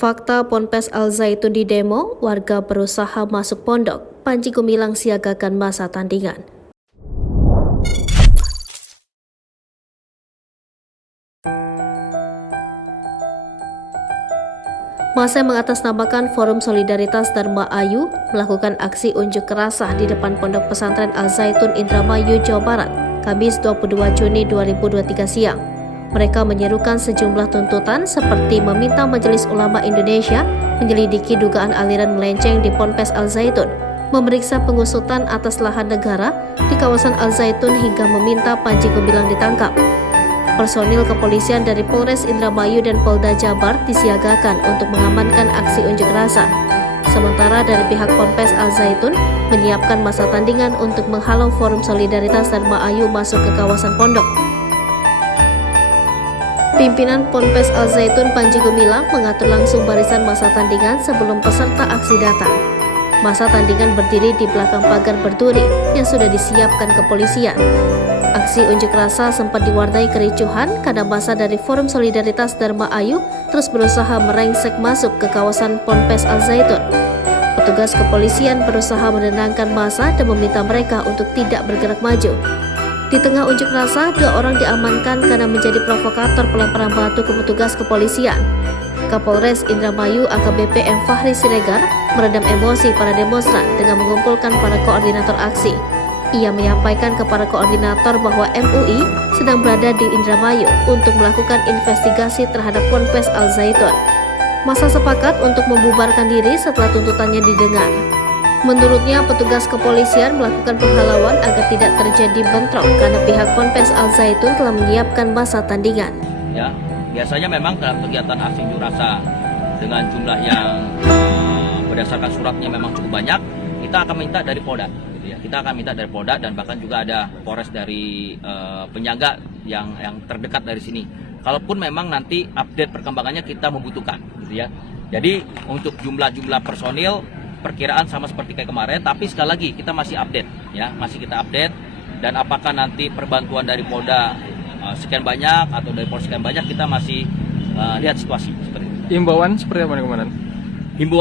Fakta Ponpes Al Zaitun di demo, warga berusaha masuk pondok, Panji Gumilang siagakan masa tandingan. Masa yang mengatasnamakan Forum Solidaritas Dharma Ayu melakukan aksi unjuk rasa di depan Pondok Pesantren Al Zaitun Indramayu, Jawa Barat, Kamis 22 Juni 2023 siang. Mereka menyerukan sejumlah tuntutan seperti meminta Majelis Ulama Indonesia menyelidiki dugaan aliran melenceng di Ponpes Al Zaitun, memeriksa pengusutan atas lahan negara di kawasan Al Zaitun hingga meminta Panji Gumilang ditangkap. Personil kepolisian dari Polres Indramayu dan Polda Jabar disiagakan untuk mengamankan aksi unjuk rasa. Sementara dari pihak Ponpes Al Zaitun menyiapkan masa tandingan untuk menghalau Forum Solidaritas Dharma Ayu masuk ke kawasan pondok. Pimpinan Ponpes Al Zaitun Panji Gumilang mengatur langsung barisan masa tandingan sebelum peserta aksi datang. Masa tandingan berdiri di belakang pagar berduri yang sudah disiapkan kepolisian. Aksi unjuk rasa sempat diwarnai kericuhan karena massa dari Forum Solidaritas Dharma Ayu terus berusaha merengsek masuk ke kawasan Ponpes Al Zaitun. Petugas kepolisian berusaha menenangkan massa dan meminta mereka untuk tidak bergerak maju. Di tengah unjuk rasa, 2 orang diamankan karena menjadi provokator pelemparan batu ke petugas kepolisian. Kapolres Indramayu AKBP M. Fahri Siregar meredam emosi para demonstran dengan mengumpulkan para koordinator aksi. Ia menyampaikan kepada koordinator bahwa MUI sedang berada di Indramayu untuk melakukan investigasi terhadap Ponpes Al Zaitun. Massa sepakat untuk membubarkan diri setelah tuntutannya didengar. Menurutnya, petugas kepolisian melakukan penghalauan agar tidak terjadi bentrok karena pihak Ponpes Al Zaitun telah menyiapkan masa tandingan. Ya, biasanya memang dalam kegiatan aksi unjuk rasa dengan jumlah yang berdasarkan suratnya memang cukup banyak, kita akan minta dari Polda. Gitu ya. Kita akan minta dari Polda dan bahkan juga ada Polres dari penjaga yang terdekat dari sini. Kalaupun memang nanti update perkembangannya kita membutuhkan, gitu ya. Jadi untuk jumlah personil perkiraan sama seperti kayak kemarin, tapi sekali lagi kita masih update, ya, masih kita update. Dan apakah nanti perbantuan dari Polda sekian banyak atau dari Polres sekian banyak, kita masih lihat situasi seperti itu. Imbauan seperti apa nih, Komandan?